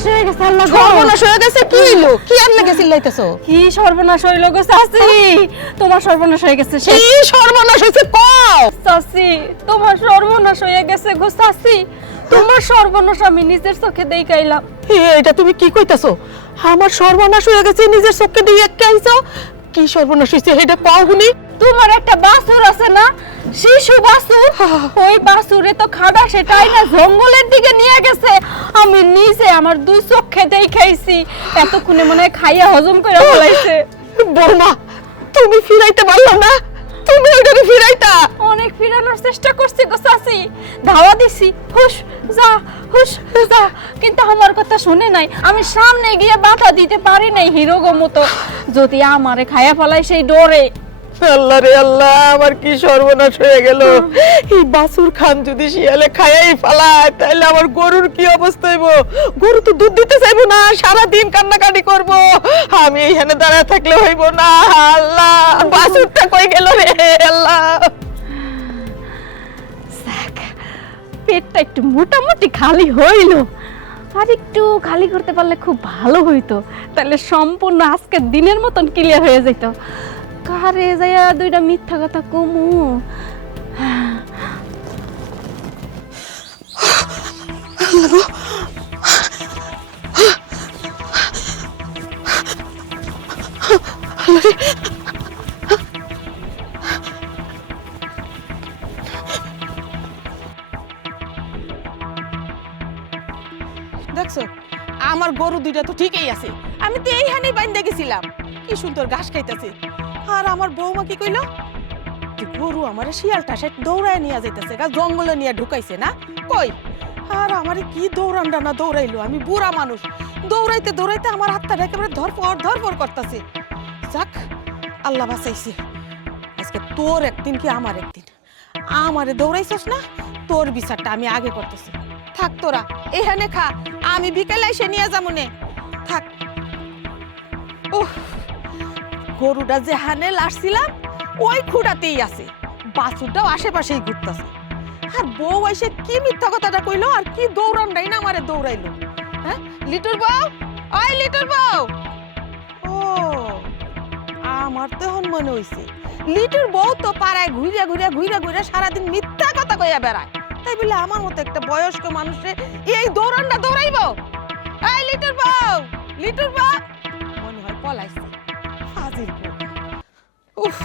সর্বনাশ হয়ে গেছে আল্লাহ গো। সর্বনাশ হয়ে গেছে? কি হইলো? কি আর লাগে চিল্লাইতেছো? কি সর্বনাশ হইল গো চাচি, তোমার সর্বনাশ হয়ে গেছে। কি সর্বনাশ হইছে কও? চাচি তোমার সর্বনাশ হয়ে গেছে গো চাচি, তোমার সর্বনাশ আমি নিজের চোখে দেখাইলাম। এটা তুমি কি কইতাছো? আমার সর্বনাশ হয়ে গেছে নিজের চোখে দিয়ে আইছো? কি সর্বনাশ হইছে এটা কও শুনি। তোমার একটা বাছুর আছে না, শিশু বাছুর, ওই বাছুরে তো খাডা সেটাই না জঙ্গলের দিকে নিয়ে গেছে। আমি নিজে আমার দুই চোখে দেখাইছি, এতক্ষণে মনে হয় খাইয়া হজম করে ফেলাইছে। বৌমা তুমি ফিরাইতে পারলা না? তুমি ওইটাকে ফিরাইতা? অনেক ফিরানোর চেষ্টা করছি গো চাচি, ধাওয়া দিছি হুশ যা হুশ যা, কিন্তু আমার কথা শুনে নাই। আমি সামনে গিয়ে বাধা দিতে পারি নাই হিরো গো মতো, যদি আমারে খাইয়া ফেলাই সেই ডরে। আল্লাহ রে আল্লাহ, আমার কি সর্বনাশ হয়ে গেল। এই বাছুর খান যদি শিয়ালে খাইয়াই ফেলায় তাহলে আমার গরুর কি অবস্থা হইব? গরু তো দুধ দিতে চাইবো না, সারা দিন কান্নাকাটি করব। আমি এইখানে দাঁড়ায় থাকলে হইব না। আল্লাহ, বাছুরটা কই গেল রে আল্লাহ। যাক, পেটটা একটু মোটামুটি খালি হইল, আর একটু খালি করতে পারলে খুব ভালো হইতো, তাহলে সম্পূর্ণ আজকের দিনের মতন ক্লিয়ার হয়ে যেত। কারে যাইয়া দুইটা মিথ্যা কথা কমু। দেখছো আমার গরু দুইটা তো ঠিকই আছে, আমি তো এইখানেই বাইন্দা গেছিলাম, কি সুন্দর ঘাস খাইতেছে। আর আমার বৌমা কি কইলো যে গরু আমার শিয়ালটা সে দৌড়ায় নিয়ে যাইতেছে, জঙ্গলে নিয়ে ঢুকাইছে না কই। আর আমারে কি দৌড়ানটা না দৌড়াইলো, আমি বুড়া মানুষ, দৌড়াইতে দৌড়াইতে আমার হাতটা একেবারে ধরপড় করতেছে। যাক আল্লাহ বাঁচাইছে। আজকে তোর একদিন কি আমার একদিন, আমারে দৌড়াইছস না, তোর বিচারটা আমি আগে করতেছি। থাক তোরা এখানে খা, আমি বিকেলে এসে নিয়ে যাবো নে, থাক। উহ, গরুটা যে হানে লাসছিলাম ওই খুঁড়াতেই আছে, বাছুরটাও আশেপাশেই ঘুরতেছে। আর বউ এসে কি মিথ্যা কথাটা কইলো, আর কি দৌড়ানটাই না আমারে দৌড়াইলো। হ্যাঁ লিটুর বউ, ওই লিটুর বউ। ও আমার তো এখন মনে হইছে লিটুর বউ তো পাড়ায় ঘুরে সারাদিন মিথ্যা কথা কইয়া বেড়ায়, তাই বলে আমার মতো একটা বয়স্ক মানুষে এই দৌড়ানটা দৌড়াইবো? এই লিটুর বউ, লিটুর বউ, মনে হয় পলাইছে ফাজিল বউ। উফ,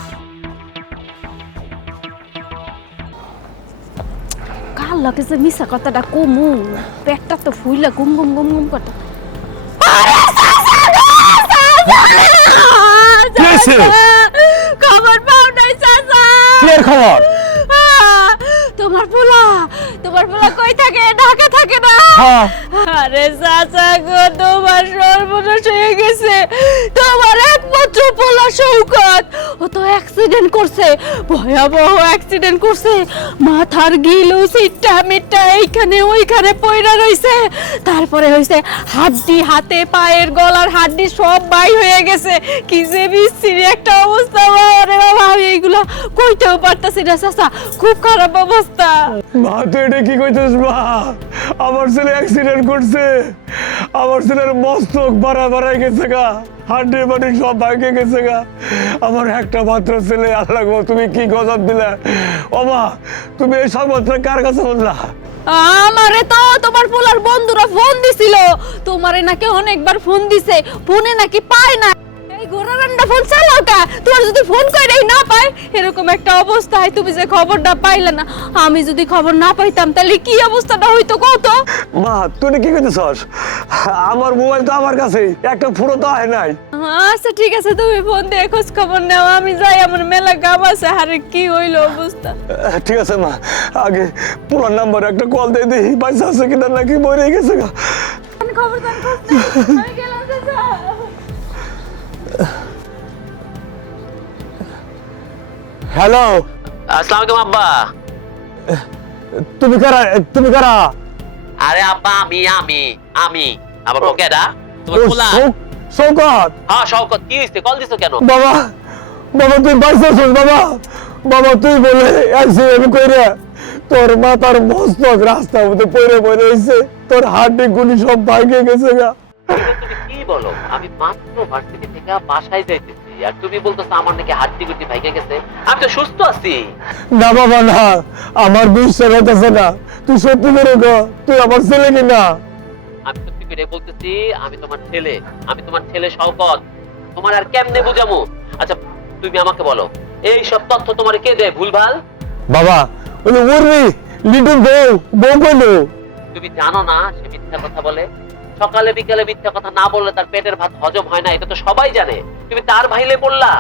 কার লাগে যে মিশা কথাটা কমু, পেটটা তো ফুইলা গুম গুম গুম গুম করতে। খবর পাও নাই চাচা? কি খবর? তোমার পোলা কই থাকে? ঢাকা থাকে না? আরে চাচা গো, তোমার সর্বনাশ হয়ে গেছে। তোমার একমাত্র পোলা শৌকত, ও তো অ্যাক্সিডেন্ট করছে, ভয়াবহ অ্যাক্সিডেন্ট করছে। মাথার গিলু সিটটা মিটটা এইখানে ওইখানে পয়রা রইছে। তারপরে হইছে হাড্ডি, হাতে পায়ের গলার হাড্ডি সব বাই হয়ে গেছে। কি যে বিশ্রী একটা অবস্থা। আরে বাবা, আমি এইগুলা কইতেও পারতাছি না চাচা, খুব খারাপ অবস্থা। মা তো এটা কি কইতেছ মা? আমার ছেলে অ্যাক্সিডেন্ট করছে, আমার ছেলের মস্তক বাড়ায় গেছে গা, হাড্ডি বাড্ডি সব ভাঙে গেছে গা। আমার একটা মাত্র ছেলে, আল্লাহ গো তুমি কি গজব দিলে। ও মা, তুমি এই সংবাদটা কার কাছে বললা? আমারে তো তোমার পোলার বন্ধুরা ফোন দিছিল, তোমারে নাকি অনেকবার ফোন দিছে, ফোনে নাকি পায় না। এই গোরারান্ডা ফোন চালাও কা, তোমার যদি ফোন কইরাই না পায়, এরকম একটা অবস্থায় তুমি যে খবরটা পাইলে না, আমি যদি খবর না পাইতাম তাহলে কি অবস্থাটা হইতো কত? মা তুই কি কইতেছস? আমার মোবাইল তো আমার কাছেই, একটা ফোনও তো হয় নাই। আচ্ছা ঠিক আছে, তুমি ফোন দিয়ে খোঁজ খবর নাও, আমি যাই, আমার মেলা কাম আছে। আরে কি হইলো অবস্থা? ঠিক আছে মা, আগে পুরান নাম্বারে একটা কল দিয়ে দিই, পয়সা আছে কিনা নাকি মরে গেছে গা। খবর জান খোঁজ নাও, আমি গেলাম চাচা। হ্যালো, আসসালামু আলাইকুম আব্বা। তুমি কারা? আরে আব্বা, আমি আবার কেডা? তোমার পোলা? শওকত। হ্যাঁ শওকত, কি হইছে? কল দিছো কেন? বাবা তুই বাইসা আছিস? বাবা তুই বলে অ্যাক্সিডেন্ট কইরা তোর মাথার মস্তক রাস্তার মধ্যে পড়ে পড়ে রয়েছে, তোর হাড্ডি গুলি সব ভাঙে গেছে গা। তুমি কি বলো? আমি মাত্র ভার্সিটি থেকে বাসায় যাইতেছি আর তুমি বলতেছো আমার নাকি হাড্ডি গুটি ভাঙে গেছে। আমি তো সুস্থ আছি। না বাবা না, আমার বিশ্বাস হইতেছে না। তুই সত্যি করে কর, তুই আমার ছেলে কিনা? আমি সত্যি করে বলতেছি আমি তোমার ছেলে, আমি তোমার ছেলে শওকত। তোমার আর কেমনে বুঝামু? আচ্ছা তুমি আমাকে বলো, এই সব তথ্য তোমার কে দেয় ভুলভাল? বাবা ওই উর্মি লিটুর বউ, বউ কইলো। তুমি জানো না সে মিথ্যা কথা বলে? সকালে বিকালে মিথ্যা কথা না বললে তার পেটের ভাত হজম হয় না, এটা তো সবাই জানে। তুমি তার ভাইলে পড়লা।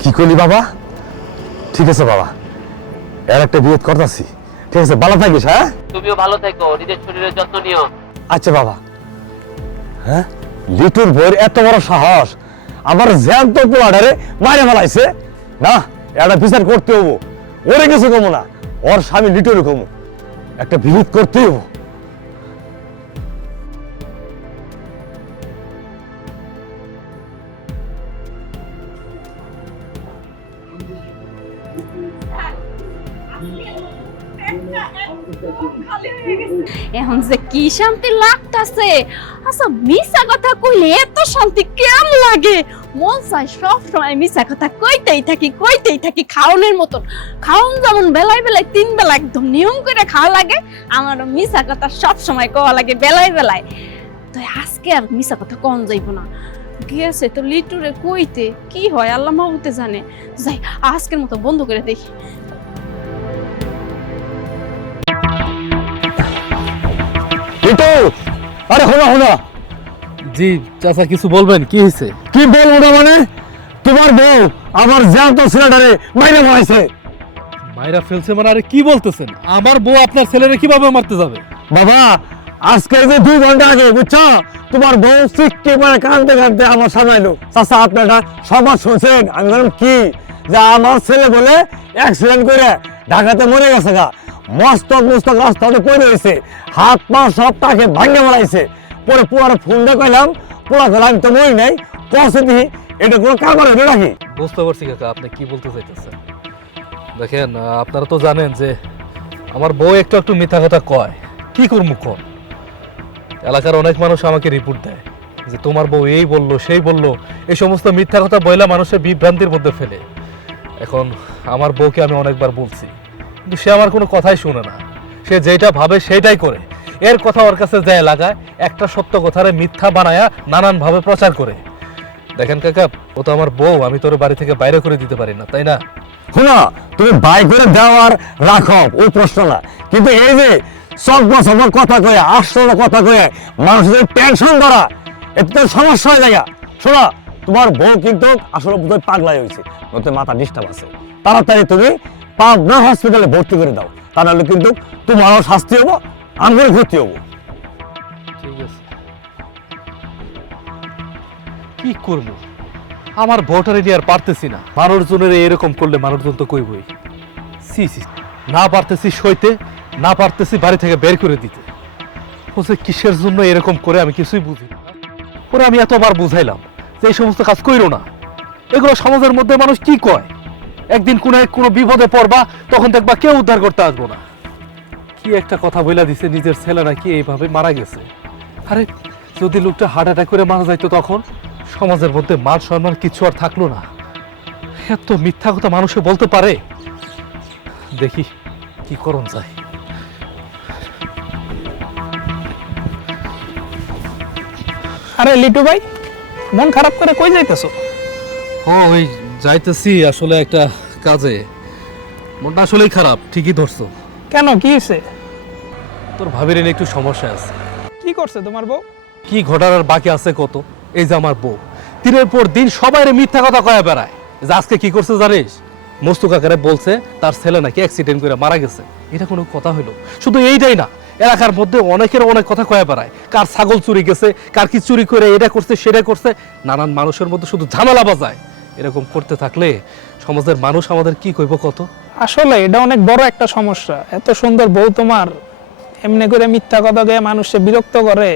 কি করলি বাবা? ঠিক আছে বাবা, এর একটা বিয়ে করতেছি। ঠিক আছে, ভালো থাকিস। হ্যাঁ তুমিও ভালো থেকো, নিজের শরীরের যত্ন নিও। আচ্ছা বাবা। হ্যাঁ, লিটুর বউয়ের এত বড় সাহস, আমার জ্যান্ত পোলাডারে মারে ফেলাইছে। না, এটা বিচার করতে হবো। ওরে কিছু কমো না, ওর স্বামী লিটুর কমো, একটা বিহিত করতে হবো। এখন যে কি শান্তি লাগতাছে। আচ্ছা মিছা কথা কইলে এত শান্তি কেমন লাগে? মন চাই সব সময় মিছা কথা কইতেই থাকি খাওনের মতন। খাওন যেমন বেলায় বেলায় 3 বেলা একদম নিয়ম করে খাওয়া লাগে, আমারও মিছা কথা সব সময় কওয়া লাগে বেলায় বেলায়। তো আজকে আর মিছা কথা কম যাইব না। গিয়েছে তো লিটুরে কইতে, কি হয় আল্লাহ মাহবুতে জানে। যাই আজকের মতো বন্ধ করে দেখি। লিটু, আরে শোনা শোনা। জি চাচা, কিছু বলবেন? কি হয়েছে? কি বলবো না মানে, তোমার বউ আমার জ্যান্ত ছেলেটারে মাইরে ফেলাইছে। মাইরা ফেলছে মানে? আরে কি বলতেছেন? আমার বউ আপনার ছেলেরে কিভাবে মারতে যাবে? বাবা আজকে যে 2 ঘন্টা আগে বুঝছো, তোমার বউ সিক্কি মানে কাঁদতে কাঁদতে আমার সামনে এলো। চাচা আপনারা সবার শুনছেন? আমি বললাম কি, যে আমার ছেলে বলে অ্যাক্সিডেন্ট করে ঢাকাতে মরে গেছে গা। মস্তক মস্তক রাস্তাতে পড়ে রয়েছে, হাত পা সব তাকে ভাঙে বেড়াইছে। পরে পুরো ফোন দিয়ে কইলাম, পুরা গেলাম তো মরি নাই, কষে দিই এটা কোনো কারবার হইলো নাকি? বুঝতে পারছি কাকা আপনি কি বলতে চাইতেছেন। দেখেন আপনারা তো জানেন যে আমার বউ একটু একটু মিথ্যা কথা কয়, কি করবো কর। এলাকার অনেক মানুষ আমাকে রিপোর্ট দেয় যে তোমার বউ এই বললো সেই বললো, এই সমস্ত মিথ্যা কথা বইলা মানুষের বিভ্রান্তির মধ্যে ফেলে। এখন আমার বউকে আমি অনেকবার বলছি, কিন্তু সে আমার কোনো কথাই শুনে না। সে যেটা ভাবে সেটাই করে। এর কথা ওর কাছে যায় লাগায়, একটা সত্য কথারে মিথ্যা বানায়া নানান ভাবে প্রচার করে। দেখেন কাকা, ও তো আমার বউ, আমি তোর বাড়ি থেকে বাইরে করে দিতে পারি না, তাই না? শোনো, তুমি বাই করে দেওয়ার রাখো ওই প্রশ্ন না, কিন্তু এই যে সব কথা কয়ে আসল কথা কয়ে মানুষের টেনশন ধরা, এতে তো সমস্যা হয়ে যায়। শোনো, তোমার বউ কিন্তু আসলে বোধহয় পাগলাই হয়েছে, ওতে মাথা ডিস্টার্ব আছে। তাড়াতাড়ি তুমি পাবনা হসপিটালে ভর্তি করে দাও, তা নাহলে কিন্তু তোমারও শাস্তি হবো, আমিও ক্ষতি হবো। ঠিক আছে, কি করবো? আমার ভোটার এটি আর পারতেছি না। মানুষজনের এরকম করলে মানুষজন তো কইবই। সি সি, না পারতেছি সইতে, না পারতেছি বাড়ি থেকে বের করে দিতে। বলছে কিসের জন্য এরকম করে আমি কিছুই বুঝি না। পরে আমি এতবার বুঝাইলাম যে এই সমস্ত কাজ কইরো না, এগুলো সমাজের মধ্যে মানুষ কি কয়। একদিন কোনো বিপদে পড়বা, তখন দেখবা কেউ উদ্ধার করতে আসবো না। কি একটা কথা বইলা দিছে, নিজের ছেলে নাকি এইভাবে মারা গেছে। আরে যদি লোকটা হার্ট অ্যাটাক করে মারা যাইতো, তখন সমাজের মধ্যে মান সম্মান কিছু আর থাকলো না। এত মিথ্যা কথা মানুষে বলতে পারে? দেখি কি করণ যায়। আরে লিটু ভাই, মন খারাপ করে কই যাইতেছো? ও ওই যাইতেছি আসলে একটা কাজে। মনটা আসলেই খারাপ, ঠিকই ধরছো। কেন, কি হয়েছে? তোর ভাবির এনে একটু সমস্যা আছে। কি করছে তোমার বউ? কি ঘটার আর বাকি আছে কত? এই যে আমার বউ দিনের পর দিন সবাইরে মিথ্যা কথা কয়ে বেড়ায়। যে আজকে কি করছে জানিস? মস্তু কাকারে বলছে তার ছেলে নাকি অ্যাক্সিডেন্ট করে মারা গেছে। এটা কোনো কথা হইলো? শুধু এইটাই না, এলাকার মধ্যে অনেকের অনেক কথা কয়ে বেড়ায়। কার ছাগল চুরি গেছে, কার কি চুরি করে এটা করছে সেটা করছে। নানান মানুষের মধ্যে শুধু ঝামেলা বাজায়। এরকম করতে থাকলে সমাজের মানুষ আমাদের কি কইব কত? আসলে এটা অনেক বড় একটা সমস্যা। এত সুন্দর বউ তোমার, এমনি করে মিথ্যা কথা গিয়ে মানুষকে বিরক্ত করে,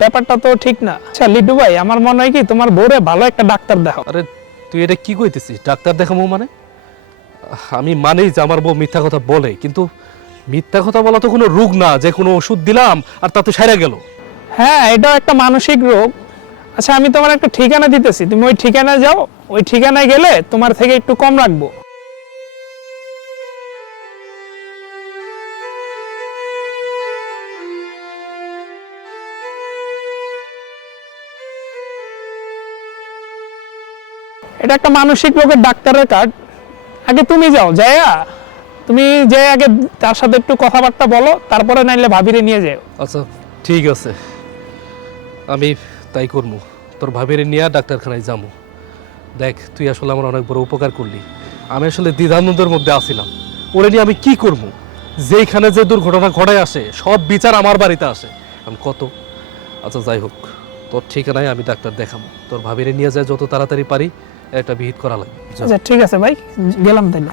ব্যাপারটা তো ঠিক না। আচ্ছা লিটু ভাই, আমার মনে হয় কি তোমার বউরে ভালো একটা ডাক্তার দেখাও। আরে তুই এটা কি কইতেছিস? ডাক্তার দেখাবো মানে? আমি মানি যে আমার বউ মিথ্যা কথা বলে, কিন্তু মিথ্যা কথা বলা তো কোনো রোগ না যে কোনো ওষুধ দিলাম আর তাতে সেরে গেল। হ্যাঁ, এটাও একটা মানসিক রোগ। আচ্ছা, আমি তোমার একটা ঠিকানা দিতেছি, তুমি ওই ঠিকানায় যাও। ওই ঠিকানায় গেলে তোমার থেকে একটু কম রাখবো। এটা একটা মানসিক রোগের ডাক্তারের কার্ড। আগে তুমি যাও, যাইয়া তুমি যে আগে তার সাথে একটু কথাবার্তা বলো, তারপরে নাইলে ভাবিরে নিয়ে যাও। আচ্ছা ঠিক আছে, আমি তাই করবো। তোর ভাবিরে নিয়ে ডাক্তারখানায় যাবো। দেখ, তুই আসলে আমার অনেক বড় উপকার করলি। আমি আসলে দ্বিধাদ্বন্দ্বের মধ্যে আসিলাম, ওরে নিয়ে আমি কি করব। যেখানে যে দুর্ঘটনা ঘটায় আসে সব বিচার আমার বাড়িতে আসে, আমি কত। আচ্ছা যাই হোক, তোর ঠিকানায় আমি ডাক্তার দেখাবো। তোর ভাবিরে নিয়ে যায় যত তাড়াতাড়ি পারি একটা বিহিত করা লাগবে। আচ্ছা ঠিক আছে ভাই, গেলাম তাইলে।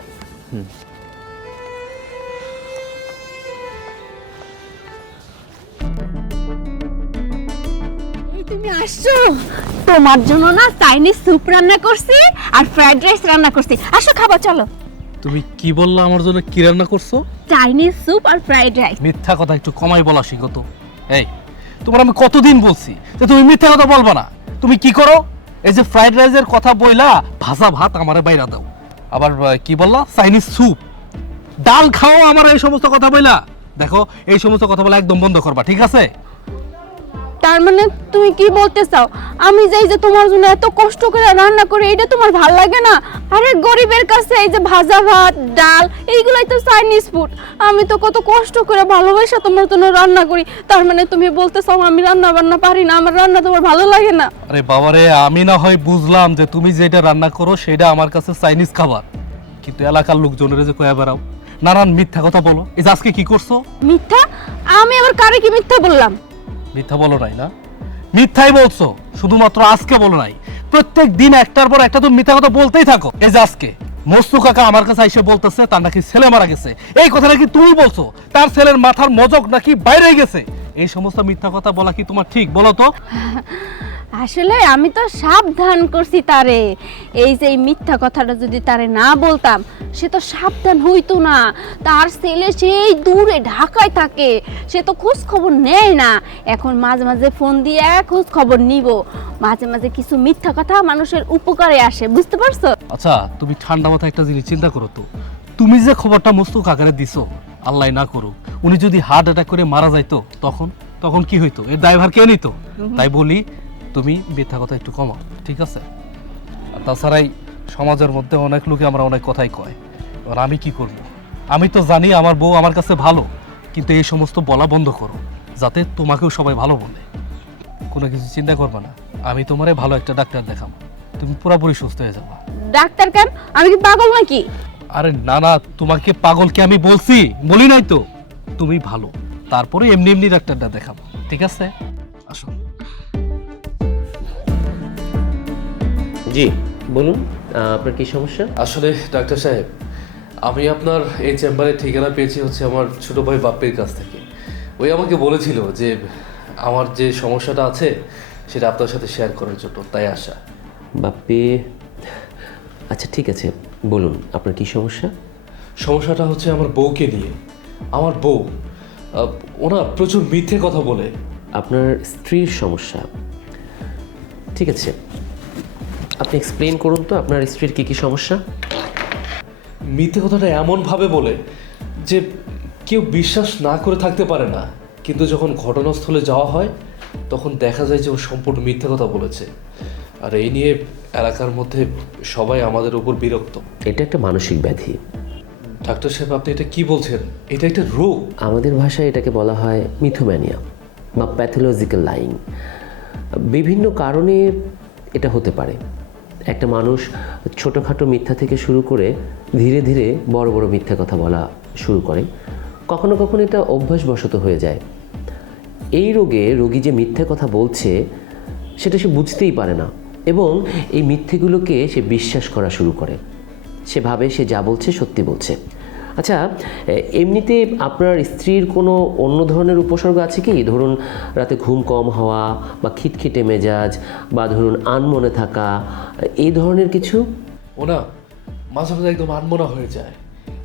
তুমি আসছো? তোমার জন্য না চাইনিজ স্যুপ রান্না করছি আর ফ্রাইড রাইস রান্না করছি। আসো খাবার, চলো। তুমি কি বললা আমার জন্য কি রান্না করছো? চাইনিজ স্যুপ আর ফ্রাইড রাইস। মিথ্যা কথা একটু কমাই বলা শিখো তো। এই, তোমার আমি কতদিন বলছি যে তুমি মিথ্যা কথা বলবা না। তুমি কি করো? এই যে ফ্রাইড রাইসের কথা বইলা ভাজা ভাত আমারে বাইরা দাও। আবার কি বললা? চাইনিজ স্যুপ, ডাল খাও আমার এই সমস্ত কথা বইলা। দেখো, এই সমস্ত কথা বলা একদম বন্ধ করবা, ঠিক আছে? তার মানে তুমি কি বলতে চাও আমি যে এই যে তোমার জন্য এত কষ্ট করে রান্না করি এটা তোমার ভাল লাগে না? আরে গরিবের কাছে এই যে ভাজা ভাত ডাল এইগুলাই তো চাইনিজ ফুড। আমি তো কত কষ্ট করে ভালোবাসা তোমার জন্য রান্না করি, তার মানে তুমি বলতে চাও আমি রান্না বান্না পারি না, আমার রান্না তোমার ভালো লাগে না? আরে বাবারে, আমি না হয় বুঝলাম যে তুমি যেটা রান্না করো সেটা আমার কাছে চাইনিজ খাবার, কিন্তু এলাকার লোকজনের যে কয়া বেড়াও নানান মিথ্যা কথা বলো। এই যে আজকে কি করছো? মিথ্যা? আমি আবার কারে কি মিথ্যা বললাম? মিথ্যা বলো নাই না? মিথ্যাই বলছো, শুধুমাত্র আজকে বলো নাই। প্রত্যেক দিন একটার পর একটা তুমি মিথ্যা কথা বলতেই থাকো। এই যে আজকে মস্তু কাকা আমার কাছে এসে বলতেছে তার নাকি ছেলে মারা গেছে। এই কথা নাকি তুমি বলছো? তার ছেলের মাথার মজক নাকি বাইরে গেছে। এই সমস্ত মিথ্যা কথা বলা কি তোমার ঠিক? বলো তো। আসলে আমি তো সাবধান করছি তারে। এই যে এই মিথ্যা কথাটা যদি তারে না বলতাম সে তো সাবধান হইতো না। তার ছেলে সেই দূরে ঢাকায় থাকে, সে তো খোঁজ খবর নেয় না। এখন মাঝে মাঝে ফোন দিয়ে খোঁজ খবর নিব। মাঝে মাঝে কিছু মিথ্যা কথা মানুষের উপকারে আসে, বুঝতে পারছো? আচ্ছা, তুমি ঠান্ডা মাথায় একটা জিনিস চিন্তা করো তো। তুমি যে খবরটা মস্তু কাকারে দিছো, আল্লাহ না করুক উনি যদি হার্ট অ্যাটাক করে মারা যাইতো তখন তখন কি হইতো? এর দায়ভার কে নিত? তাই বলি তুমি মিথ্যা কথা একটু কমাও, ঠিক আছে? আর তাছাড়াই সমাজের মধ্যে অনেক লোকে আমরা অনেক কথাই কয়। এবার আমি কি করব? আমি তো জানি আমার বউ আমার কাছে ভালো, কিন্তু এই সমস্ত বলা বন্ধ করো যাতে তোমাকেও সবাই ভালো বলে। কোনো কিছু চিন্তা করবে না, আমি তোমারে ভালো একটা ডাক্তার দেখাবো, তুমি পুরোপুরি সুস্থ হয়ে যাবে। ডাক্তার কেন? আমি কি পাগল নাকি? আরে না না, তোমাকে পাগল কি আমি বলছি? বলি নাই তো। তুমি ভালো, তারপরে এমনি এমনি ডাক্তারটা দেখাবো, ঠিক আছে? আসো। জি বলুন, আপনার কি সমস্যা? আসলে ডাক্তার সাহেব, আমি আপনার এই চেম্বারের ঠিকানা পেয়েছি হচ্ছে আমার ছোট ভাই বাপ্পির কাছ থেকে। ওই আমাকে বলেছিল যে আমার যে সমস্যাটা আছে সেটা আপনার সাথে শেয়ার করার জন্য, তাই আসা। বাপ্পি, আচ্ছা ঠিক আছে, বলুন আপনার কি সমস্যা? সমস্যাটা হচ্ছে আমার বউকে নিয়ে। আমার বউ ওনা প্রচুর মিথ্যে কথা বলে। আপনার স্ত্রীর সমস্যা, ঠিক আছে, আপনি এক্সপ্লেইন করুন তো আপনার স্ত্রীর কি কি সমস্যা? মিথ্যে কথাটা এমনভাবে বলে যে কেউ বিশ্বাস না করে থাকতে পারে না, কিন্তু যখন ঘটনাস্থলে যাওয়া হয় তখন দেখা যায় যে ও সম্পূর্ণ মিথ্যে কথা বলেছে। আর এই নিয়ে এলাকার মধ্যে সবাই আমাদের উপর বিরক্ত। এটা একটা মানসিক ব্যাধি। ডাক্তার সাহেব, আপনি এটা কি বলছেন? এটা একটা রোগ। আমাদের ভাষায় এটাকে বলা হয় মিথোম্যানিয়া বা প্যাথোলজিক্যাল লাইং। বিভিন্ন কারণে এটা হতে পারে। একটা মানুষ ছোটোখাটো মিথ্যা থেকে শুরু করে ধীরে ধীরে বড় বড় মিথ্যা কথা বলা শুরু করে। কখনো কখনো এটা অভ্যাসবশত হয়ে যায়। এই রোগে রোগী যে মিথ্যে কথা বলছে সেটা সে বুঝতেই পারে না এবং এই মিথ্যেগুলোকে সে বিশ্বাস করা শুরু করে। সে ভাবে সে যা বলছে সত্যি বলছে। আচ্ছা, এমনিতে আপনার স্ত্রীর কোনো অন্য ধরনের উপসর্গ আছে কি? ধরুন রাতে ঘুম কম হওয়া বা খিটখিটে মেজাজ বা ধরুন আনমনে থাকা, এই ধরনের কিছু? ও না মাঝে মাঝে একদম আনমনা হয়ে যায়,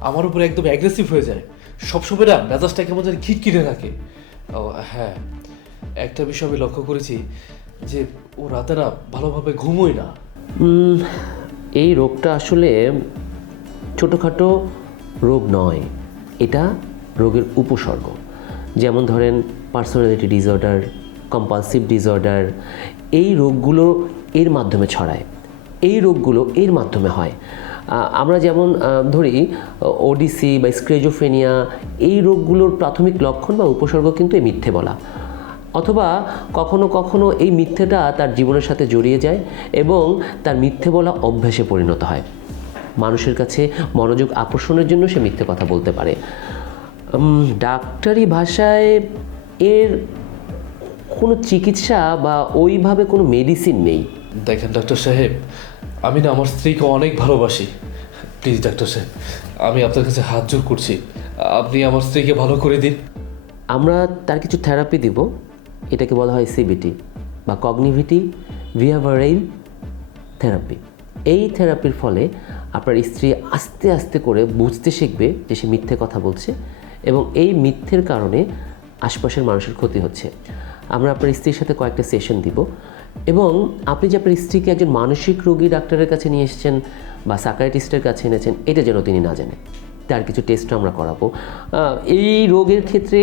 আমার উপরে একদম অ্যাগ্রেসিভ হয়ে যায়, সবসময় না মেজাজটা কেমন যেন খিটখিটে থাকে। ও হ্যাঁ, একটা বিষয় আমি লক্ষ্য করেছি যে ও রাতে না ভালোভাবে ঘুমোয় না। এই রোগটা আসলে ছোটোখাটো রোগ নয়, এটা রোগের উপসর্গ। যেমন ধরেন পার্সোনালিটি ডিসঅর্ডার, কম্পালসিভ ডিসঅর্ডার, এই রোগগুলো এর মাধ্যমে ছড়ায়, এই রোগগুলো এর মাধ্যমে হয়। আমরা যেমন ধরি ওডিসি বা স্ক্রেজোফেনিয়া, এই রোগগুলোর প্রাথমিক লক্ষণ বা উপসর্গ কিন্তু এই মিথ্যে বলা, অথবা কখনো কখনো এই মিথ্যেটা তার জীবনের সাথে জড়িয়ে যায় এবং তার মিথ্যে বলা অভ্যাসে পরিণত হয়। মানুষের কাছে মনোযোগ আকর্ষণের জন্য সে মিথ্যে কথা বলতে পারে। ডাক্তারি ভাষায় এর কোনো চিকিৎসা বা ওইভাবে কোনো মেডিসিন নেই। দেখেন ডাক্তার সাহেব, আমি না আমার স্ত্রীকে অনেক ভালোবাসি। প্লিজ ডাক্তার সাহেব, আমি আপনার কাছে হাত জোর করছি, আপনি আমার স্ত্রীকে ভালো করে দিন। আমরা তার কিছু থেরাপি দিব, এটাকে বলা হয় সিবিটি বা কগনিটিভ বিহেভিয়ারাল থেরাপি। এই থেরাপির ফলে আপনার স্ত্রী আস্তে আস্তে করে বুঝতে শিখবে যে সে মিথ্যে কথা বলছে এবং এই মিথ্যের কারণে আশপাশের মানুষের ক্ষতি হচ্ছে। আমরা আপনার স্ত্রীর সাথে কয়েকটা সেশন দিব এবং আপনি যে আপনার স্ত্রীকে একজন মানসিক রোগী ডাক্তারের কাছে নিয়ে এসেছেন বা সাইকিয়াট্রিস্টের কাছে এনেছেন, এটা যেন তিনি না জানেন। তার কিছু টেস্ট আমরা করাবো। এই রোগের ক্ষেত্রে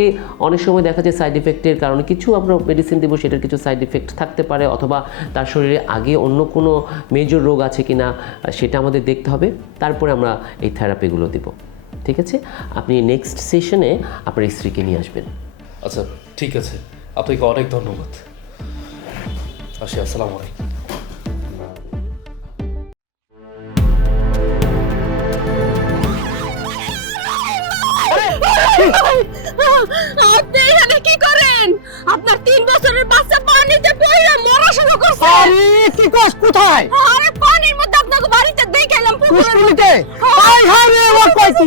অনেক সময় দেখা যায় সাইড এফেক্টের কারণে কিছু আমরা মেডিসিন দেবো, সেটার কিছু সাইড এফেক্ট থাকতে পারে, অথবা তার শরীরে আগে অন্য কোনো মেজর রোগ আছে কি না সেটা আমাদের দেখতে হবে, তারপরে আমরা এই থেরাপিগুলো দেব। ঠিক আছে, আপনি নেক্সট সেশনে আপনার স্ত্রীকে নিয়ে আসবেন। আচ্ছা ঠিক আছে, আপনাকে অনেক ধন্যবাদ। আসি, আসসালামু আলাইকুম। আপনি এখানে কি করেন? আপনার 3 বছরের বাচ্চা পানিতে পড়ে মরা শুরু করছে। আরে কি কস কোথায়? আরে পানির মধ্যে আপনাকে বাড়িতে দেখাইলাম পুকুরের পুষ্কুলিতে আই হারে ও কইছি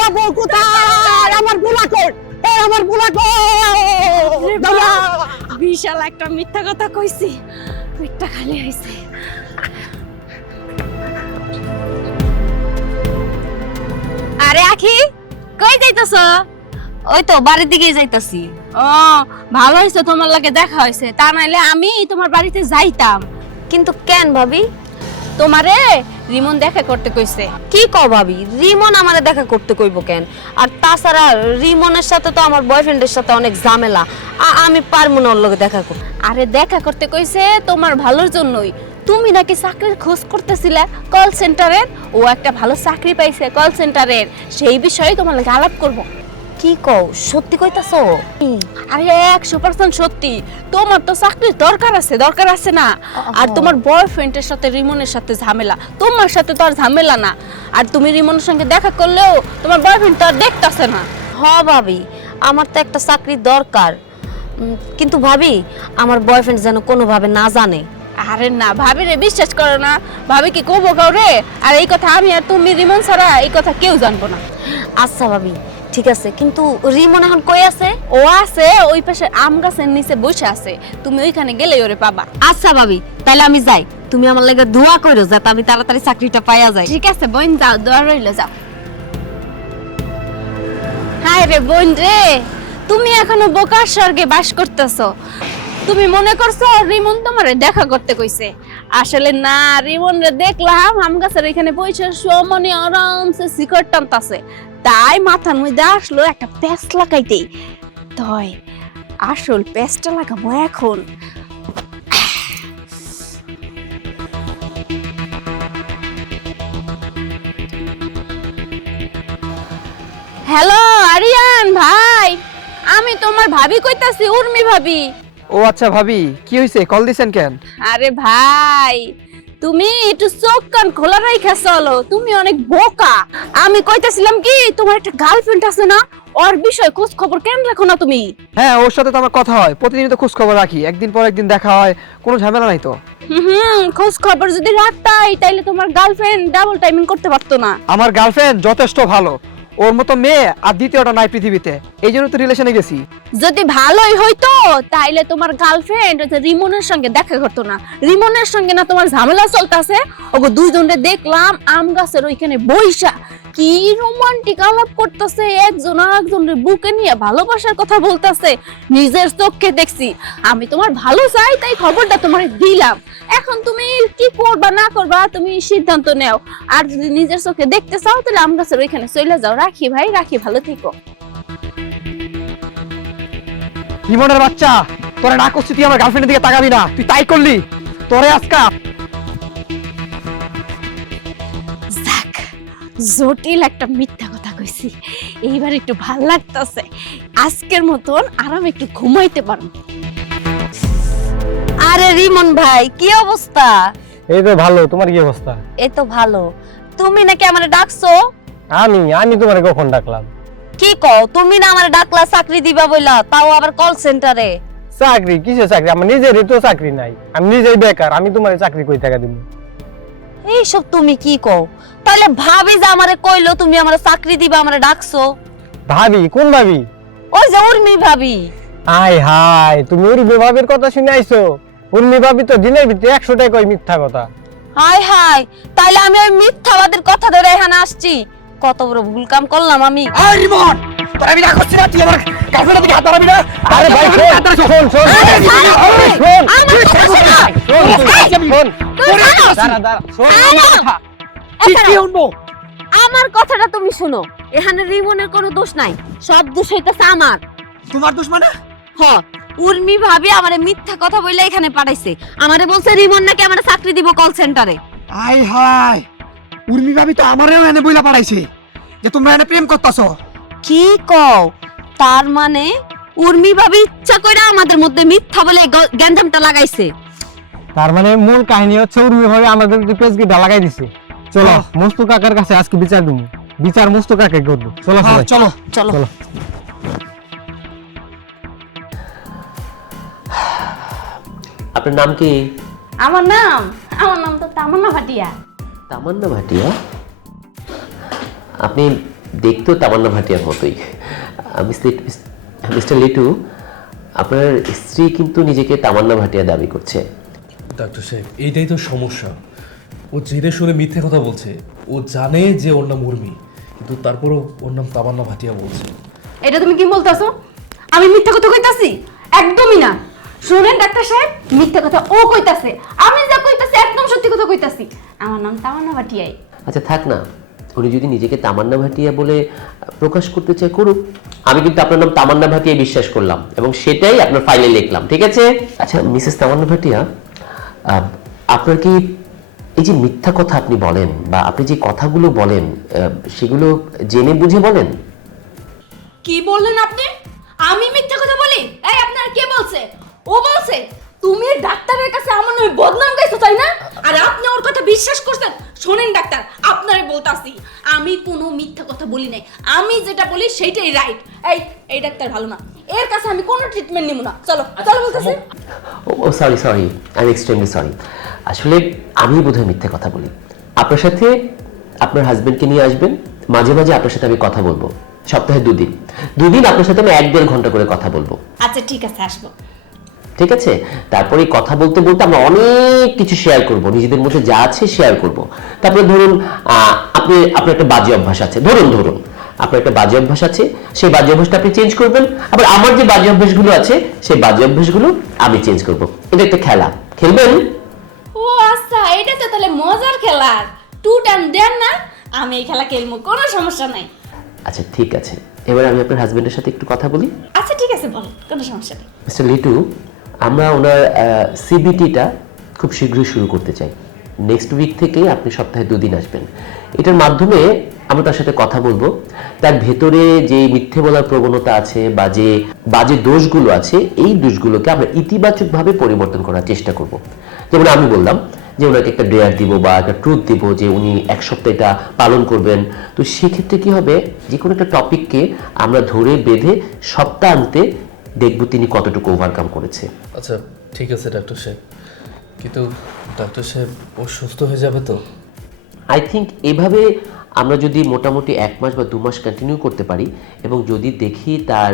ও বো কোথায়? আমার পোলা কই? এই আমার পোলা কই? দাদা বিশাল একটা মিথ্যা কথা কইছি, পেটটা খালি হইছে। আরে আখি, কই যাইতাছ? ওই তো বাড়ির দিকে যাইতাছি। ও ভালো হইছে, তোমার লাগে দেখা হইছে, তা নাইলে আমি তোমার বাড়িতে যাইতাম। কিন্তু কেন ভাবি? তোমারে রিমন দেখা করতে কইছে। কি কও ভাবি, রিমন আমারে দেখা করতে কইব কেন? আর তাছাড়া রিমনের সাথে তো আমার বয়ফ্রেন্ডের সাথে অনেক ঝামেলা, আমি পারবো না ওর লগে দেখা করতে। আরে দেখা করতে কইছে তোমার ভালোর জন্যই। তুমি নাকি চাকরির খোঁজ করতেছিলে কল সেন্টারের, ও একটা ভালো চাকরি পাইছে কল সেন্টারের, সেই বিষয়ে তোমার লাগে আলাপ করব। কি কও, সত্যি কইতাছো? আরে 100% সত্যি। তোমার তো চাকরির দরকার আছে না? আর তোমার বয়ফ্রেন্ডের সাথে রিমনের সাথে ঝামেলা, তোমার সাথে তো আর ঝামেলা না। আর তুমি রিমনের সঙ্গে দেখা করলেও তোমার বয়ফ্রেন্ড তো আর দেখতাছে না। হ ভাবি, আমার তো একটা চাকরির দরকার, কিন্তু ভাবি আমার বয়ফ্রেন্ড যেন কোনোভাবে না জানে। আরে না, ভাবি রে বিশ্বাস করো না, ভাবি কি কবো কাউরে? আর এই কথা আমি আর তুমি রিমন ছাড়া এই কথা কেউ জানবো না। আচ্ছা ভাবি ঠিক আছে, কিন্তু রিমন এখন কই আছে? ও আছে ওই পাশে আম গাছের নিচে বসে আছে, তুমি ওইখানে গেলেই ওরে পাবা। আচ্ছা ভাবি, তাহলে আমি যাই, তুমি আমার লাগি দোয়া কইরো যাতে আমি তাড়াতাড়ি চাকরিটা পাইয়া যাই। ঠিক আছে বোন, যাও, দোয়া রইলো, যাও। হায় রে বোন রে, তুমি এখনো বোকার স্বর্গে বাস করতেছো। তুমি মনে করছো রিমন তোমারে দেখা করতে কইছে, আসলে না। রিমন রে দেখলাম আম গাছের এখানে বসে সমনে আরামসে সিগারেট টানতাছে, তাই মাথার মধ্যে আসলো একটা প্যাঁচ লাগাইতেই। তাই আসল প্যাঁচটা লাগাবো এখন। হ্যালো আরিয়ান ভাই, আমি তোমার ভাবি কইতাছি, উর্মি ভাবি। ও আচ্ছা ভাবি, কি হইছে? কল দিছেন কেন? আরে ভাই, তুমি একটু চোখ কান খোলা রাইখা চলো, তুমি অনেক বোকা। আমি কইতাছিলাম কি, তোমার একটা গার্লফ্রেন্ড আছে না, ওর বিষয় খোঁজ খবর কেন রাখো না তুমি? হ্যাঁ, ওর সাথে তো আমার কথা হয়, প্রতিদিনই তো খোঁজ খবর রাখি, একদিন পর একদিন দেখা হয়, কোনো ঝামেলা নাই তো। খোঁজ খবর যদি রাখতাই তাইলে তোমার গার্লফ্রেন্ড ডাবল টাইমিং করতে পারতো না। আমার গার্লফ্রেন্ড যথেষ্ট ভালো, ওর মতো মেয়ে আর দ্বিতীয়টা নাই পৃথিবীতে, এই জন্য তো রিলেশনে গেছি। যদি ভালোই হইতো তাইলে তোমার গার্লফ্রেন্ড রিমনের সঙ্গে দেখা করতো না। রিমনের সঙ্গে না তোমার ঝামেলা চলতেছে, ওগো দুইজনে দেখলাম আম গাছের ওইখানে বইসা কি রোমান্টিক আলাপ করতেছে, একজন আরেকজনের বুকে নিয়ে ভালোবাসার কথা বলতেছে। নিজের চোখে দেখছি। আমি তোমার ভালো চাই তাই খবরটা তোমার দিলাম। এখন তুমি কি করবা না করবা তুমি সিদ্ধান্ত নাও। আর যদি নিজের চোখে দেখতে চাও তাহলে আম গাছের ওইখানে চলে যাও। রাখি ভাই, রাখি, ভালো থেকো। জীবনের বাচ্চা, তোরা না করছিস তুই আমার গার্লফ্রেন্ডের দিকে তাকাবি না, তুই তাই করলি। তোরে আজকা যাক, জটিল একটা মিথ্যা কথা কইছি, এইবার একটু ভাল লাগতেছে। আজকের মতন আরাম একটু ঘুমাইতে পারবো। আরে রিমন ভাই, কি অবস্থা? এই তো ভালো, তোমার কি অবস্থা? এই তো ভালো। তুমি নাকি আমারে ডাকছো? আমি তোমারে কখন ডাকলাম? কি কও, তুমি না আমারে ডাকলা চাকরি দিবা বইলা, তাও আবার কল সেন্টারে। চাকরি? কিসের চাকরি? আমার নিজেরই তো চাকরি নাই, আমি নিজেই বেকার, আমি তোমার চাকরি কই টাকা দিব? এইসব তুমি কি কও? তাহলে ভাবি যে আমারে কইলো তুমি আমারে চাকরি দিবা, আমারে ডাকছো। ভাবি? কোন ভাবি? ওই যে উর্মি ভাবি। হাই হাই, তুমি উর্মি ভাবির কথা শুনে আইছো? উর্মি ভাবি তো দিনের ভিতরে 100টাই কই মিথ্যা কথা। হাই হাই, তাইলে আমি ওই মিথ্যাবাদের কথা ধরে এখানে আসছি। কত বড় ভুল কাম করলাম আমি। আরে রিমন, তোরা আমি না করছি না, তুই আমার গার্লফ্রেন্ডের দিকে হাত ধরবি না। আরে ভাই শোন শোন আরে ছাড়ো, শোন আমার কথা শোনো। শোন তুই ছাড়ো। দাঁড়া দাঁড়া শোন ছাড়ো। কথা। এই কি ছাড়ো। শুনবো? আমার কথাটা তুমি শোনো। এখানে রিমনের কোনো দোষ নাই, সব দোষ হইতাছে আমার। তোমার দোষ মানে? হ, উর্মি ভাবি আমারে মিথ্যা কথা বইলা এখানে পাঠাইছে। আমারে বলছে রিমন নাকি আমারে চাকরি দিব কল সেন্টারে। আই হাই, উর্মি ভাবি তো আমারও এনে বইলা পাঠাইছে যে তোমরা এনে প্রেম করতাছো। কি কও? তার মানে উর্মি ভাবি ইচ্ছা কইরা আমাদের মধ্যে মিথ্যা বলে গ্যাঞ্জামটা লাগাইছে। তার মানে মূল কাহিনী হচ্ছে উর্মি ভাবি আমাদের পেজগিটা লাগাই দিছে। চলো মস্তু কাকার কাছে আজকে বিচার দেবো, বিচার মস্তু কাকে করবো। চলো সবাই চলো চলো। চলো। আপনার নাম কি? আমার নাম তো তামান্না ভাটিয়া। তামান্না ভাটিয়া? আপনি দেখতেও তামান্না ভাটিয়ার মতোই। মিস্টার লিটু, আপনার স্ত্রী কিন্তু নিজেকে তামান্না ভাটিয়া দাবি করছে। ডাক্তার সাহেব, এইটাই তো সমস্যা। ও জেনে শুনে মিথ্যে কথা বলছে। ও জানে যে ওর নাম উর্মি, কিন্তু তারপরও ওর নাম তামান্না ভাটিয়া বলছে। এটা তুমি কি বলতাছো? আমি মিথ্যা কথা কইতাছি? একদমই না। শুনেন ডাক্তার সাহেব, মিথ্যা কথা ও কইতাছে, আমি যা কইতাছি একদম সত্যি কথা কইতাছি। আমার নাম তামান্না ভাটিয়াই। আচ্ছা থাক না, উনি যদি নিজেকে তামান্না ভাটিয়া বলে প্রকাশ করতে চায় করুক। আমি কিন্তু আপনার নাম তামান্না ভাটিয়া বিশ্বাস করলাম এবং সেটাই আপনার ফাইলে লিখলাম, ঠিক আছে? আচ্ছা মিসেস তামান্না ভাটিয়া, আপনার কি এই যে মিথ্যা কথা আপনি বলেন বা আপনি যে কথাগুলো বলেন সেগুলো জেনে বুঝে বলেন? কি বললেন আপনি? আমি মিথ্যা কথা বলি? এই আপনার কে বলছে? ও বলছে? তুমি ডাক্তারের কাছে আমার নামে বদনাম গাইছো তাই না? আর আপনি ওর কথা বিশ্বাস করছেন? শোনেন ডাক্তার, আপনারে বলতাছি আমি কোনো মিথ্যা কথা বলি নাই। আমি যেটা বলি সেইটাই রাইট। এই ডাক্তার ভালো না, এর কাছে আমি কোনো ট্রিটমেন্ট নিব না। চলো চলো বলতেছি। Oh sorry I am extremely sorry. আসলে আমি বোধহয় মিথ্যা কথা বলি। আপনার সাথে আপনার হাজবেন্ডকে নিয়ে আসবেন, মাঝে মাঝে আপনার সাথে আমি কথা বলবো। সপ্তাহে দুদিন আপনার সাথে আমি 1-1.5 ঘন্টা করে কথা বলবো। আচ্ছা ঠিক আছে, আসবো। ঠিক আছে? তারপরে কথা বলতে বলতে আমরা অনেক কিছু শেয়ার করব, নিজেদের মধ্যে যা আছে শেয়ার করব। তারপরে ধরুন আপনার একটা বাজে অভ্যাস আছে, ধরুন আপনার একটা বাজে অভ্যাস আছে, সেই বাজে অভ্যাসটা আপনি চেঞ্জ করবেন। আবার আমার যে বাজে অভ্যাসগুলো আছে সেই বাজে অভ্যাসগুলো আমি চেঞ্জ করব। এটা একটা খেলা, খেলবেন? ও আচ্ছা, এটা তো তাহলে মজার খেলা। টু টাইম দেন না, আমি এই খেলা খেলবো, কোনো সমস্যা নাই। আচ্ছা ঠিক আছে, এবার আমি আপনার হাজবেন্ডের সাথে একটু কথা বলি। আচ্ছা ঠিক আছে, বলো, কোনো সমস্যা নেই। মিস্টার লিটু, আমরা ওনার সিবিটিটা খুব শীঘ্রই শুরু করতে চাই। নেক্সট উইক থেকে আপনি সপ্তাহে 2 দিন আসবেন। এটার মাধ্যমে আমরা তার সাথে কথা বলবো। তার ভেতরে যে মিথ্যে বলার প্রবণতা আছে বা যে বাজে দোষগুলো আছে, এই দোষগুলোকে আমরা ইতিবাচকভাবে পরিবর্তন করার চেষ্টা করব। যেমন আমি বললাম যে ওনাকে একটা ডেয়ার দিব বা একটা ট্রুথ দিব যে উনি 1 সপ্তাহ এটা পালন করবেন। তো সেক্ষেত্রে কি হবে, যে কোনো একটা টপিককে আমরা ধরে বেঁধে সপ্তাহান্তে দেখব তিনি কতটুকু ওভারকাম করেছে। আচ্ছা ঠিক আছে ডাক্তার সাহেব, কিন্তু ডাক্তার সাহেব ও সুস্থ হয়ে যাবে তো? আই থিঙ্ক এভাবে আমরা যদি মোটামুটি 1 মাস বা 2 মাস কন্টিনিউ করতে পারি এবং যদি দেখি তার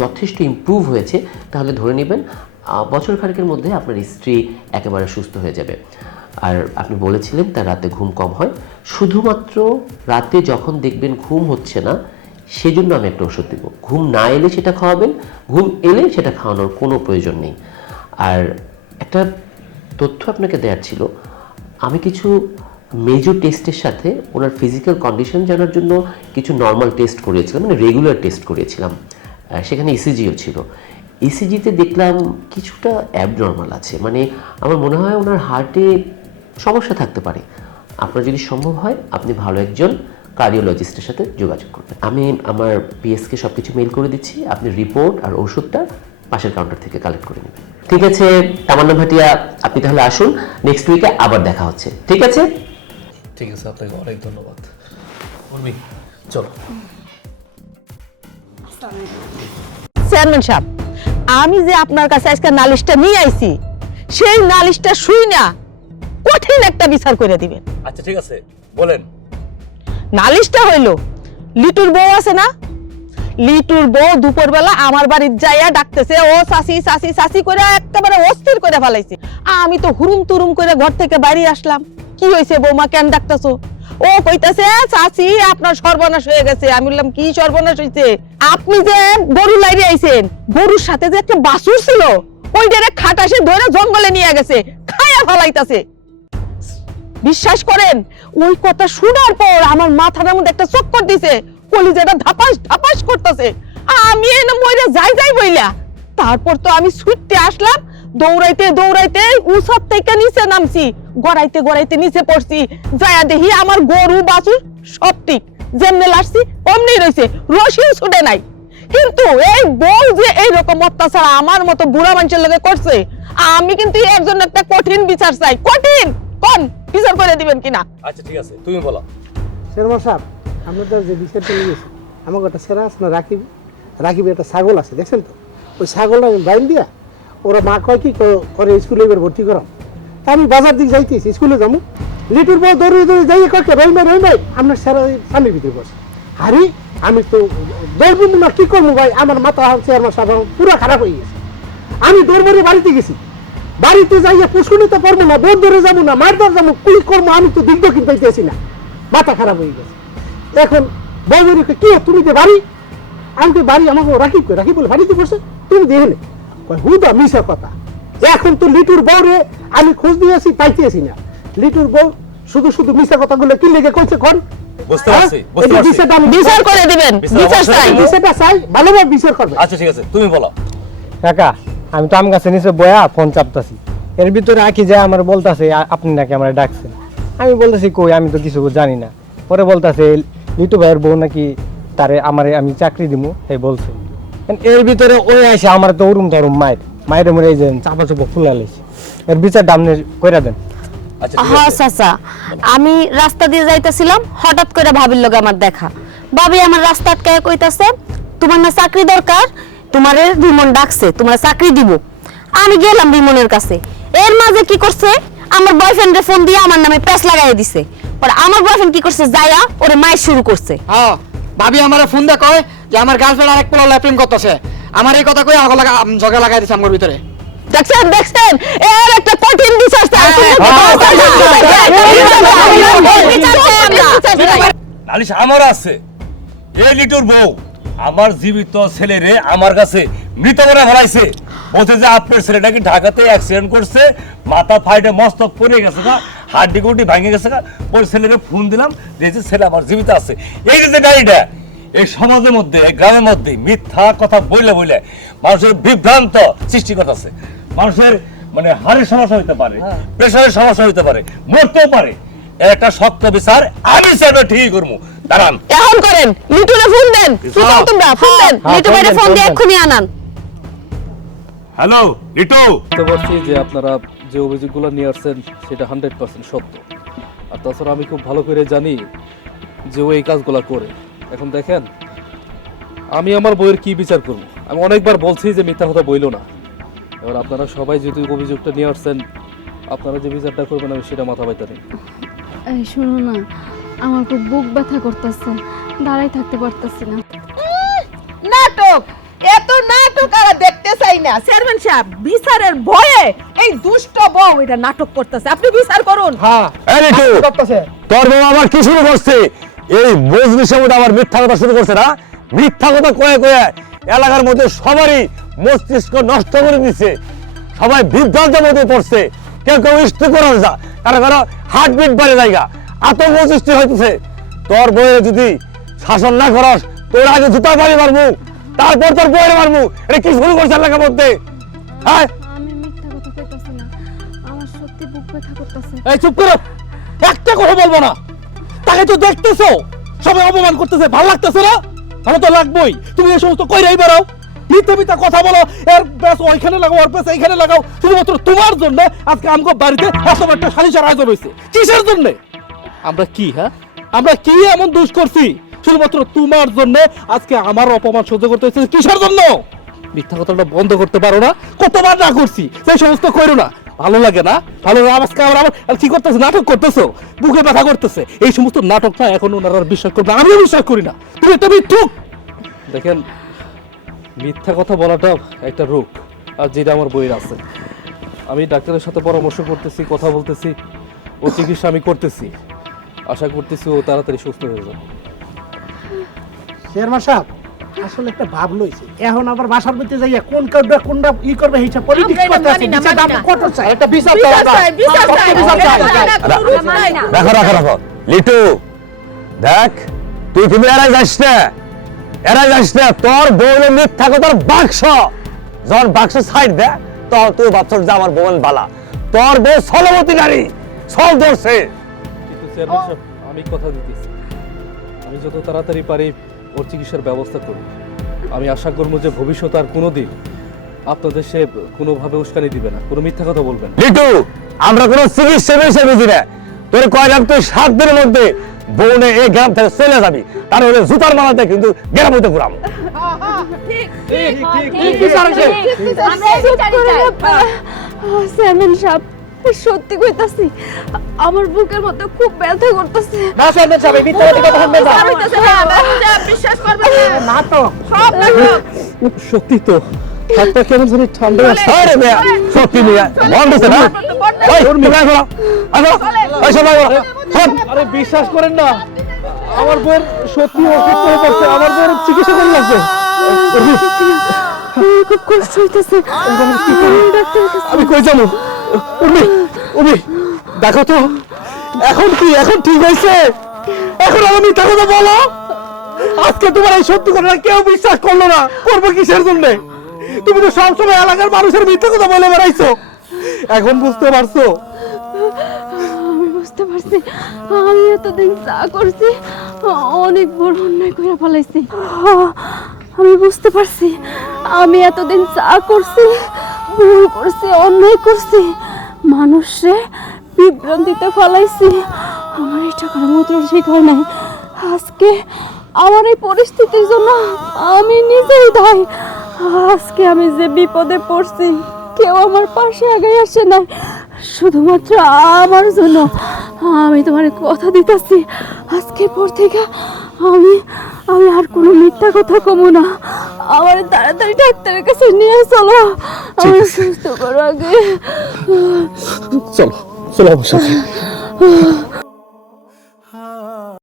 যথেষ্ট ইমপ্রুভ হয়েছে, তাহলে ধরে নেবেন বছর খানেকের মধ্যে আপনার স্ত্রী একেবারে সুস্থ হয়ে যাবে। আর আপনি বলেছিলেন তার রাতে ঘুম কম হয়, শুধুমাত্র রাতে যখন দেখবেন ঘুম হচ্ছে না সেজন্য আমি একটা ওষুধ দেবো। ঘুম না এলে সেটা খাওয়াবেন, ঘুম এলে সেটা খাওয়ানোর কোনো প্রয়োজন নেই। আর একটা তথ্য আপনাকে দেওয়ার ছিল, আমি কিছু মেজর টেস্টের সাথে ওনার ফিজিক্যাল কন্ডিশন জানার জন্য কিছু নর্মাল টেস্ট করিয়েছিলাম, মানে রেগুলার টেস্ট করিয়েছিলাম। সেখানে ইসিজিও ছিল। ইসিজিতে দেখলাম কিছুটা অ্যাবনর্মাল আছে, মানে আমার মনে হয় ওনার হার্টে সমস্যা থাকতে পারে। আপনার যদি সম্ভব হয় আপনি ভালো একজন কার্ডিওলজিস্টের সাথে যোগাযোগ করবেন। আমি আমার পিএসকে সব কিছু মেইল করে দিচ্ছি, আপনি রিপোর্ট আর ওষুধটা পাশের কাউন্টার থেকে কালেক্ট করে নেবেন। ঠিক আছে তামান্না ভাটিয়া, আপনি তাহলে আসুন, নেক্সট উইকে আবার দেখা হচ্ছে। ঠিক আছে? ঠিক আছে, আপনাকে অনেক ধন্যবাদ। উর্মি, চলো। চেয়ারম্যান সাহেব, আমি যে আপনার কাছে আজকে নালিশটা নিয়ে আইছি, সেই নালিশটা শুই না কঠিন একটা বিচার করে দিবেন। আচ্ছা ঠিক আছে, বলেন। নালিশটা হইল, লিটুর বউ আছে না, লিটুর বউ দুপুরবেলা আমার বাড়ির যাইয়া ডাকতেছে, ও চাচি চাচি চাচি করে একেবারে অস্থির করে ফেলাইছে। আমি তো হুরুম তুরুম করে ঘর থেকে বাইরে আসলাম, কি হয়েছে বৌমা, কেন ডাকতেছো? ও কইতাছে চাচি আপনার সর্বনাশ হয়ে গেছে। আমি বললাম কি সর্বনাশ হয়েছে? আপনি যে গরু লাইরে আইছেন, গরুর সাথে যে একটা বাছুর ছিল, ওইটারে খাটাসে ধরে জঙ্গলে নিয়ে গেছে, খায়া ফেলাইতাছে। বিশ্বাস করেন, ওই কথা শোনার পর আমার মাথার মধ্যে একটা চক্কর দিছে, কলিজাটা ধাপাস ধাপাস করতেছে। আমি এনে মইরা যাই যাই বইলা, তারপর তো আমি ছুটতে আসলাম, দৌড়াইতে দৌড়াইতে উসাত থেকে নিচে নামছি, গড়াইতে গড়াইতে নিচে পড়ছি, যায়া দেখি আমার গরু বাছুর সব ঠিক, যেমনে লাসছি অমনি রইছে, রশিও ছুটে নাই। কিন্তু এই বউ যে এইরকম অত্যাচার আমার মতো বুড়া মানুষের লগে করছে, আমি কিন্তু এর জন্য একটা কঠিন বিচার চাই। কঠিন কোন বিচার করে দিবেন কিনা? আচ্ছা ঠিক আছে, তুমি বলো। চেয়ারম্যান সাহেব, আমাদের যে বিষয়টা নিয়ে গেছে, আমাকে একটা সেরা আছে না, রাকিব একটা ছাগল আছে, দেখছেন তো? ওই ছাগলটা আমি বাইন দিয়া, ওরা মা কয় কি করে স্কুলে এবার ভর্তি করাম। তা আমি বাজার দিকে যাইতেছি, স্কুলে যাবো, লিটুর বউ দৌড়ে দৌড়ে যাই কয়েকে রই ভাই আপনার সেরা স্বামীর ভিতরে বসে। আরে আমি তো দৌড়বো না, কি করবো ভাই, আমার মাথা চেয়ারম্যান সাহেব পুরো খারাপ হয়ে গেছে। আমি দৌড় মারি বাড়িতে গেছি, বাড়িতে যাইয়া পুষ্কুনি তো পারবো না, দৌড় ধরে যাবো না, মার দৌড় যাবো, কি করবো আমি তো দিগ্ধ কিনতে পাইতেছি না, মাথা খারাপ হয়ে গেছে। এখন বৌমনি কি তুমি যে বাড়ি, আমি তো বাড়ি আমাকে রাখি বলে বাড়িতে বসে তুমি দেখে নে, হুদা মিশা কথা। এখন তো লিটুর বউরে আমি খোঁজ দিয়েছি, পাইতেছি না। লিটুর বউ শুধু শুধু মিশা কথাগুলো কি লেগে কইছে কোন? বুঝতে পারছি, বুঝতে পারছি। বিচার করে দিবেন, বিচার চাই, বিচারটা চাই, ভালোভাবে বিচার করবে। আচ্ছা ঠিক আছে, তুমি বলো। কাকা, আমি তো আম গাছে নিচে বয়া ফোন চাপতাছি, এর ভিতরে আঁকি যায় আমার বলতাছে আপনি নাকি আমার ডাকছেন। আমি বলতেছি কই, আমি তো কিছু জানি না। পরে বলতাছে লিটু ভাইয়ের বউ নাকি তারে আমারে আমি চাকরি দিমু, এই বলছে। এর ভিতরে ওই আসে আমার তো উরুম ধরুম মায়ের মরে এই যে চাপা চুপা ফুলা লেছে। এর বিচারটা আপনি কইরা দেন। আচ্ছা ঠিক হ্যাঁ আছে। চাচা, আমি রাস্তা দিয়ে যাইতেছিলাম, হঠাৎ করে ভাবির লগে আমার দেখা। ভাবি আমার রাস্তা আটকায় কইতাছে তোমার না চাকরি দরকার, তোমারে রিমন ডাকছে, তোমার চাকরি দিব। আমি গেলাম রিমনের কাছে, এর মাঝে কি করছে, আমার বয়ফ্রেন্ডে ফোন দিয়ে আমার নামে প্যাচ লাগাই দিছে। পরে আমার বয়ফ্রেন্ড কি করছে, যায়া ওরে মায়ের শুরু করছে। হ্যাঁ, ভাবি আমারে ফোন দিয়ে কয় যে আমার গার্লফ্রেন্ড আরেক পোলা ল্যাপিং করতেছে। আমার এই কথা কই আগা জগা লাগাই দিছে আমার ভিতরে। দেখছেন দেখছেন, এর একটা কঠিন বিচার চাই। নালিশ আমার আছে। এই লিটুর বউ আমার জীবিত ছেলেরে আমার কাছে মৃত করে ফেলাইছে, বলছে যে আপনার ছেলেটাকে ঢাকাতে অ্যাক্সিডেন্ট করছে, মাথা ফাইটে মস্তক পড়ে গেছে, হাড্ডি গুড্ডি ভেঙে গেছে। ওই ছেলেরে ফোন দিলাম, দেখছি ছেলে আমার জীবিত আছে। এই যে গাড়িটা এই সমাজের মধ্যে, এই গ্রামের মধ্যে মিথ্যা কথা বইলে মানুষের বিভ্রান্ত সৃষ্টি করতেছে। মানুষের মানে হাড়ের সমস্যা হইতে পারে, প্রেশারের সমস্যা হইতে পারে, মরতেও পারে। এর একটা শক্ত বিচার আমি সেটা ঠিকই করবো। দাঁড়ান, এখন করেন, লিটুরে ফোন দেন। কি করো তোমরা? ফোন দেন, লিটু ভাইরে ফোন দিয়ে এক্ষুনি আনান। হ্যালো লিটু। বুঝতে পারছি যে আপনারা যে অভিযোগগুলো নিয়ে আসছেন সেটা 100% সত্য। আর তাছাড়া আমি খুব ভালো করে জানি যে ও এই কাজগুলো করে। এখন দেখেন, আমি আমার বইয়ের কি বিচার করব? আমি অনেকবার বলছি যে মিথ্যা কথা বইল না। এবার আপনারা সবাই যদি অভিযোগটা নিয়ে আসছেন, আপনারা যে বিচারটা করবেন আমি সেটা মাথা বাইতে নেই। এই শোনো না, আমার খুব বুক ব্যথা করতেছে, দাঁড়াই থাকতে পারতেছি না। নাটক এত নাটক আর দেখতে চাই না চেয়ারম্যান সাহেব বিচারের ভয়ে এই দুষ্ট বউ এটা নাটক করতেছে আপনি বিচার করুন হ্যাঁ এই লিটু, করতেছে তোর বউ আবার কি শুরু করছে? এই মজলিসের মধ্যে আবার মিথ্যা কথা শুরু করছে না? মিথ্যা কথা কয়ে কয়ে এলাকার মধ্যে সবারই মস্তিষ্ক নষ্ট করে দিচ্ছে, সবাই বিভ্রান্তের মধ্যে পড়ছে, কেউ কেউ স্ট্রোক করে যা, কারো কারো হার্টবিট বাড়ে জায়গা, আতঙ্ক সৃষ্টি হইতেছে। তোর বউয়ের যদি শাসন না করস, তোর আগে জুতা বাড়ি মারবো, তারপর তোর বউয়ের মারবো। এটা কি শুরু করছে এলাকার মধ্যে? হ্যাঁ, আমি মিথ্যা কথা কইতাছি না, আমার সত্যি বুক ব্যথা করতেছে। এই চুপ করো, একটা কথা বলবো না। তাকে তো দেখতেছো সবাই অপমান করতেছে, ভালো লাগতেছে না? ভালো তো লাগবেই। তুমি এই সমস্ত কইরাই বেড়াও, মিথ্যা মিথ্যা কথা বলো, এর প্যাস ওইখানে লাগাও, ওর প্যাস এইখানে লাগাও, শুধুমাত্র তোমার জন্য আজকে আমগো বাড়িতে এত একটা সালিশের আয়োজন হয়েছে। কিসের জন্য? আমরা কি, হ্যাঁ, আমরা কি এমন দোষ করছি শুধুমাত্র তোমার জন্য আজকে আমার অপমান সহ্য করতে হয়েছে? কিসের জন্য? মিথ্যা কথাটা বন্ধ করতে পারো না? কতবার না করছি, সেই সমস্ত করো না। ভালো লাগে না? ভালো লাগে? আজকে আবার কি করতেছে? নাটক করতেছো, বুকে ব্যথা করতেছে। এই সমস্ত নাটকটা এখন ওনারা আর বিশ্বাস করবে না, আমিও বিশ্বাস করি না। তুমি একটা মিথ্যুক। দেখেন, মিথ্যা কথা বলাটা একটা রোগ, আর যেটা আমার বইয়ের আছে। আমি ডাক্তারের সাথে পরামর্শ করতেছি, কথা বলতেছি, ও চিকিৎসা আমি করতেছি। আশা করতেছি ও তাড়াতাড়ি সুস্থ হয়ে যাবে। চেয়ারম্যান সাহেব আসলে একটা ভাব লইছে, এখন আবার বাসার মধ্যে যাইয়া কোনটা ই করবে এইটা পলিটিক্স করতে আছে। বিচার দাম কত চাই? একটা বিচার রাখো রাখো রাখো। লিটু দেখ, তুই কিন্তু এড়াই যাস না, এড়াই যাস না। তোর বউলে মিথ্যা কথার বাক্স, যখন বাক্স সাইড দে, তখন তুই ভাবছস যে আমার বউন বালা। তোর বউ ছলবতী নারী, ছল ধরছে। কিন্তু চেয়ারম্যান সাহেব, আমি কথা দিতেছি, আমি যত তাড়াতাড়ি পারি ওর চিকিৎসার ব্যবস্থা করি। আমি আশা করবো যে ভবিষ্যতে আর কোনোদিন আপনাদের সে কোনোভাবে উস্কানি দিবে না, কোনো মিথ্যা কথা বলবে না। লিটু, আমরা কোনো চিকিৎসা বিষয় বুঝি না। তোর কয়লাম তুই 7 দিনের মধ্যে বউনে এই গ্রাম থেকে চলে যাবি, তার হলে জুতার মালাতে কিন্তু গ্রাম হইতে ঘুরাম। চেয়ারম্যান সাহেব, সত্যি কইতাছি, আমার বুকের মধ্যে খুব ব্যথা করতেছে। না চেয়ারম্যান সাহেব, মিথ্যা কথা বলবেন না। বিশ্বাস করবে না নাটক সব নাটক। সত্যি তো, হাতটা কেমন জানি ঠান্ডা আছে। আরে মেয়া, সত্যি নিয়ে বন্ধ আছে না? ওই তুমি আসো, আসো, ওই সবাই সব। আরে বিশ্বাস করেন না, আমার বোন সত্যি অসুস্থ হয়ে পড়ছে, আমার বোন চিকিৎসা করে লাগবে। খুব কষ্ট হইতেছে, আমি কই যাবো? উর্মি, উর্মি, দেখো তো এখন কি, এখন ঠিক হয়েছে? এখন আমি মিথ্যা কথা বলো? আজকে তোমার এই সত্যি কথা কেউ বিশ্বাস করলো না, করবো কিসের জন্য? তুমি তো সবসময় এলাকার মানুষের মিথ্যা কথা বলে বেড়াইছো, এখন বুঝতে পারছো? আমি বুঝতে পারছি, আমি এতদিন যা করছি অনেক বড় অন্যায় করে ফেলাইছি। আমি বুঝতে পারছি, আমি এতদিন যা করছি ভুল করছি, অন্যায় করছি, মানুষে বিভ্রান্তিতে ফেলাইছি। আমার এটা করা মাত্র শেখার নাই। আজকে আমার এই পরিস্থিতির জন্য আমি নিজেই দায়ী। আজকে আমি যে বিপদে পড়ছি, কেউ আমার পাশে আগে আসে না, শুধুমাত্র আমার জন্য। আমি তোমার কথা দিতেছি, আজকে পর থেকে আমি আমি আর কোনো মিথ্যা কথা কমু না। আমার তাড়াতাড়ি ডাক্তারের কাছে নিয়ে চলো, আমার সুস্থ করো আগে। চলো চলো আমার সাথে।